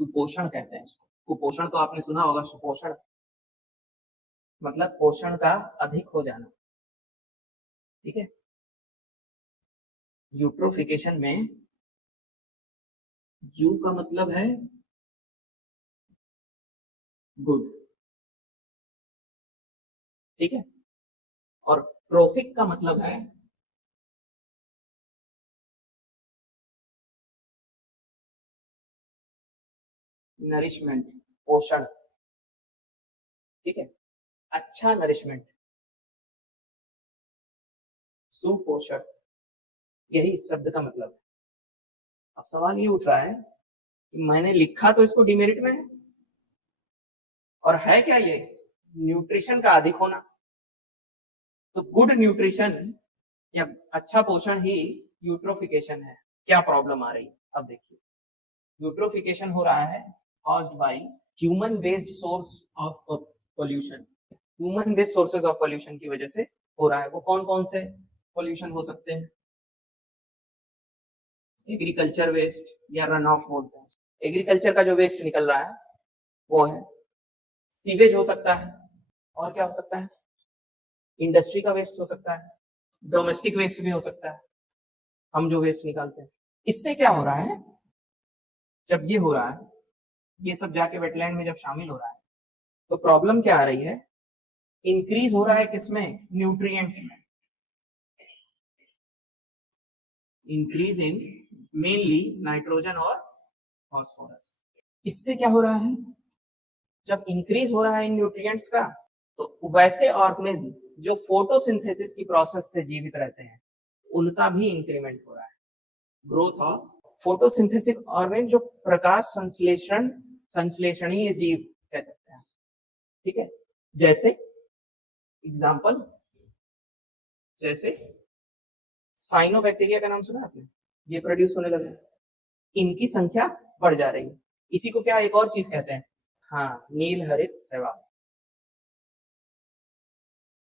सुपोषण कहते हैं इसको। कुपोषण तो आपने सुना होगा, सुपोषण मतलब पोषण का अधिक हो जाना। ठीक है, यूट्रोफिकेशन में यू का मतलब है गुड, ठीक है, और ट्रोफिक का मतलब है नरिशमेंट, पोषण। ठीक है, अच्छा नरिशमेंट, सुपोषण, यही इस शब्द का मतलब है। अब सवाल ये उठ रहा है कि मैंने लिखा तो इसको डिमेरिट में है, और है क्या ये न्यूट्रिशन का अधिक होना। तो गुड न्यूट्रिशन या अच्छा पोषण ही यूट्रोफिकेशन है। क्या प्रॉब्लम आ रही है अब देखिए, यूट्रोफिकेशन हो रहा है caused by human based source of pollution. Human based sources of pollution की वजह से हो रहा है। वो कौन कौन से पोल्यूशन हो सकते हैं? एग्रीकल्चर वेस्ट या रन ऑफ बोलते हैं। एग्रीकल्चर का जो वेस्ट निकल रहा है वो है सीवेज हो सकता है, और क्या हो सकता है? इंडस्ट्री का वेस्ट हो सकता है, डोमेस्टिक वेस्ट भी हो सकता है, हम जो वेस्ट निकालते हैं। इससे क्या हो रहा है, जब ये हो रहा है, ये सब जाके वेटलैंड में जब शामिल हो रहा है, तो प्रॉब्लम क्या आ रही है? इंक्रीज हो रहा है किसमें? न्यूट्रिएंट्स में। इंक्रीज इन मेनली नाइट्रोजन और फॉस्फोरस। इससे क्या हो रहा है, जब इंक्रीज हो रहा है इन न्यूट्रिएंट्स का, तो वैसे ऑर्गेनिज्म जो फोटोसिंथेसिस की प्रोसेस से जीवित रहते हैं उनका भी इंक्रीमेंट हो रहा है। ग्रोथ ऑफ फोटोसिंथेसिस ऑर्गेनिज्म, जो प्रकाश संश्लेषणीय जीव कह सकते हैं। ठीक है, जैसे एग्जाम्पल, जैसे साइनोबैक्टीरिया का नाम सुना आपने? ये प्रोड्यूस होने लगे, इनकी संख्या बढ़ जा रही है। इसी को क्या एक और चीज कहते हैं? हाँ, नील हरित शैवाल।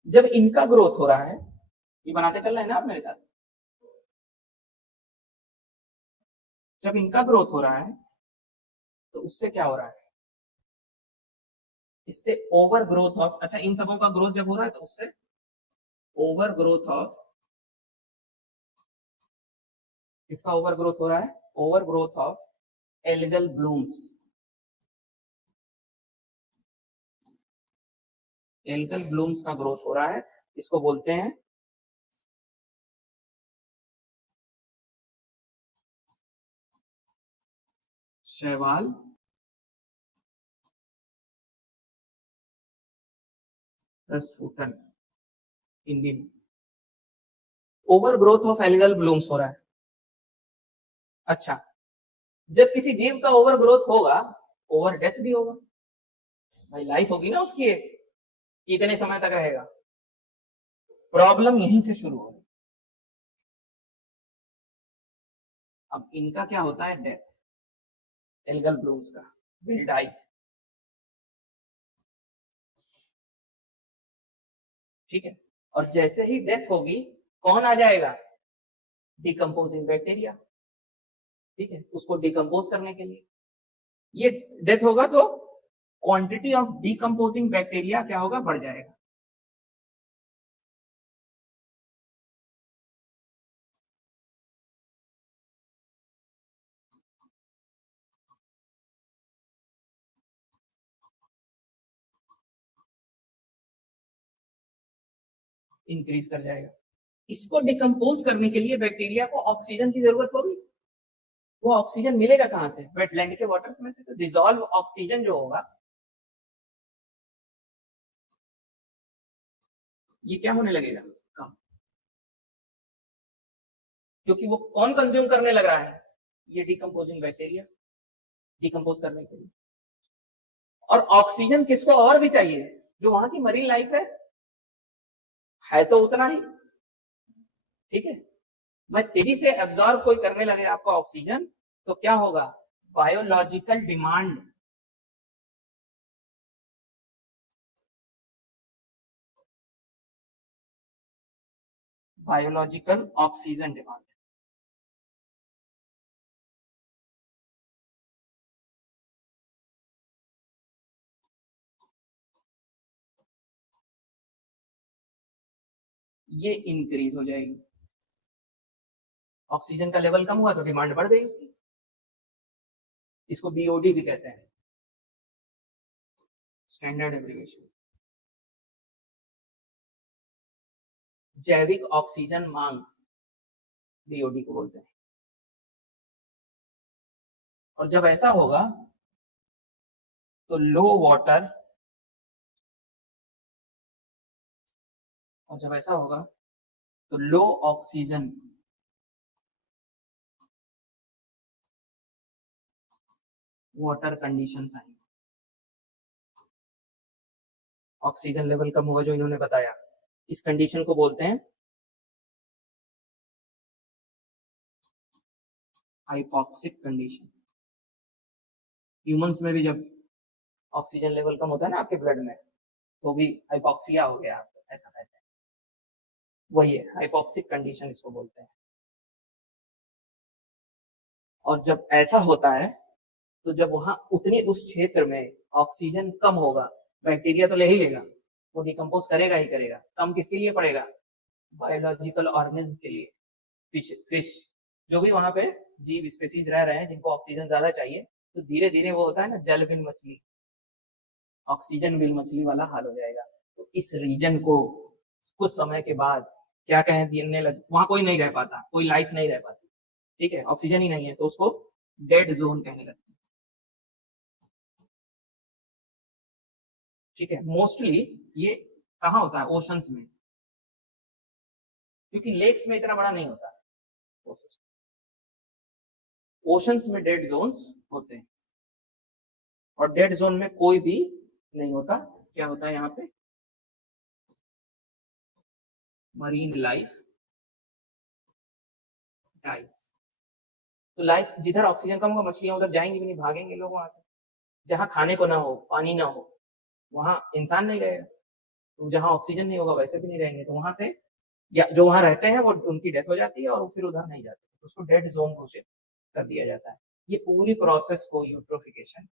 जब इनका ग्रोथ हो रहा है, ये बनाते चल रहे हैं ना आप मेरे साथ, जब इनका ग्रोथ हो रहा है तो उससे क्या हो रहा है? इससे ओवर ग्रोथ ऑफ, अच्छा इन सबों का ग्रोथ जब हो रहा है तो उससे ओवर ग्रोथ ऑफ, इसका ओवर ग्रोथ हो रहा है, over growth of algal blooms. Algal blooms का ग्रोथ हो रहा है, इसको बोलते हैं शैवाल प्रस्फुटन हिंदी में। Over growth of algal blooms हो रहा है। अच्छा, जब किसी जीव का ओवर ग्रोथ होगा, ओवर डेथ भी होगा। भाई लाइफ होगी ना उसकी एक, इतने समय तक रहेगा। प्रॉब्लम यहीं से शुरू हो। अब इनका क्या होता है? डेथ, एल्गल ब्लूम्स का विल डाई। ठीक है, और जैसे ही डेथ होगी, कौन आ जाएगा? Decomposing bacteria. ठीक है, उसको डिकम्पोज करने के लिए ये डेथ होगा, तो क्वांटिटी ऑफ डिकम्पोजिंग बैक्टीरिया क्या होगा? बढ़ जाएगा। इंक्रीज कर जाएगा। इसको डिकम्पोज करने के लिए बैक्टीरिया को ऑक्सीजन की जरूरत होगी। वो ऑक्सीजन मिलेगा कहां से? वेटलैंड के वाटर्स में से। तो डिजॉल्व ऑक्सीजन जो होगा, ये क्या होने लगेगा? कम। क्योंकि वो कौन कंज्यूम करने लग रहा है? ये डिकम्पोजिंग बैक्टीरिया, डिकम्पोज करने के लिए। और ऑक्सीजन किसको और भी चाहिए? जो वहां की मरीन लाइफ है तो उतना ही। ठीक है, मैं तेजी से एब्जॉर्ब कोई करने लगे आपका ऑक्सीजन, तो क्या होगा? Biological demand, biological oxygen demand. ये इंक्रीज हो जाएगी। ऑक्सीजन का लेवल कम हुआ तो डिमांड बढ़ गई उसकी, इसको बीओडी भी कहते हैं, स्टैंडर्ड एब्रिविएशन। जैविक ऑक्सीजन मांग बीओडी को बोलते हैं। और जब ऐसा होगा तो लो वाटर, और जब ऐसा होगा तो लो ऑक्सीजन वाटर कंडीशंस आएंगे। ऑक्सीजन लेवल कम होगा जो इन्होंने बताया, इस कंडीशन को बोलते हैं हाइपोक्सिक कंडीशन। ह्यूमंस में भी जब ऑक्सीजन लेवल कम होता है ना आपके ब्लड में, तो भी हाइपोक्सिया हो गया आपको, ऐसा कहते हैं। वही है हाइपोक्सिक कंडीशन इसको बोलते हैं। और जब ऐसा होता है तो जब वहां उतनी उस क्षेत्र में ऑक्सीजन कम होगा, बैक्टीरिया तो ले ही लेगा, वो डिकम्पोज करेगा ही करेगा। कम किसके लिए पड़ेगा? बायोलॉजिकल ऑर्गेनिज्म के लिए, फिश जो भी वहां पे जीव स्पेसीज रह रहे हैं जिनको ऑक्सीजन ज्यादा चाहिए, तो धीरे धीरे वो होता है ना जल बिल मछली, ऑक्सीजन बिल मछली वाला हाल हो जाएगा। तो इस रीजन को कुछ समय के बाद क्या कहने लग, वहां कोई नहीं रह पाता, कोई लाइफ नहीं रह पाती, ठीक है, ऑक्सीजन ही नहीं है, तो उसको डेड जोन कहने लगते हैं। ठीक है, मोस्टली ये कहाँ होता है? ओशंस में, क्योंकि लेक्स में इतना बड़ा नहीं होता। ओशंस में डेड जोन्स होते हैं, और डेड जोन में कोई भी नहीं होता। क्या होता है यहाँ पे? Marine life dice. तो लाइफ, जिधर ऑक्सीजन कम होगा मछलियां उधर जाएंगी भी नहीं, भागेंगे लोग वहां से। जहां खाने को ना हो, पानी ना हो, वहां इंसान नहीं रहेगा। तो जहां ऑक्सीजन नहीं होगा वैसे भी नहीं रहेंगे, तो वहां से या जो वहां रहते हैं वो उनकी डेथ हो जाती है और वो फिर उधर नहीं जाते, तो उसको डेड जोन घोषित कर दिया जाता है। ये पूरी प्रोसेस को यूट्रोफिकेशन